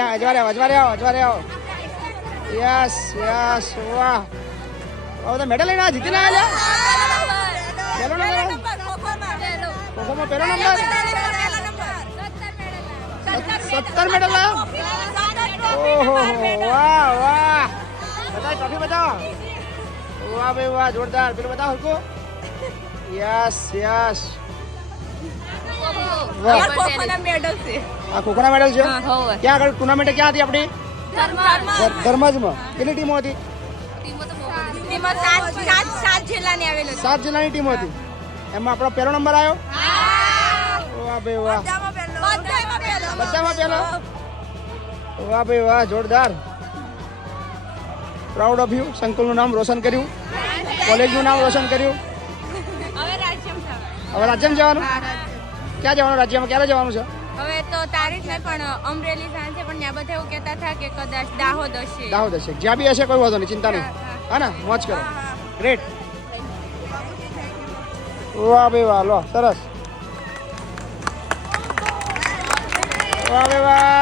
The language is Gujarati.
અહીંયા અજવારે આવો યસ યસ વાહ હવે તો મેડલ લઈને જીતીને આવ્યા પહેલો નંબર ખોખોમાં પહેલો નંબર 17 મેડલ લાવ્યો ઓહો વાહ વાહ બધા ટ્રોફી બતાવો વાહ ભાઈ વાહ જોરદાર પેલું બતાવો હરકો યસ યસ ખોખોના મેડલ છે આ ખોખોના મેડલ છે ક્યાં આગળ ટુર્નામેન્ટ ક્યાં હતી આપણી ધર્મજમાં કેટલી ટીમો હતી ટીમમાં સાત જિલ્લાની આવેલો 7 જિલ્લાની ટીમો હતી એમાં આપણો પહેલો નંબર આવ્યો વાહ ભાઈ વાહ બધામાં પહેલો વાહ ભાઈ વાહ જોરદાર પ્રાઉડ ઓફ યુ સંકુલનું નામ રોશન કર્યું કોલેજનું નામ રોશન કર્યું હવે રાજ્યમાં જવાનું ક્યાં જવાનું રાજ્યમાં ક્યારે જવાનું છે હવે તો તારીખ નહીં પણ અમરેલી સાંજે પણ ત્યાં બધા એવું કહેતા હતા કે કદાચ દાહોદ હશે જ્યાં બી હશે કોઈ વાંધો નહીં ચિંતા નહીં હા ને મોજ કરો ગ્રેટ વાહ ભાઈ વાહ લો સરસ વાહ ભાઈ વાહ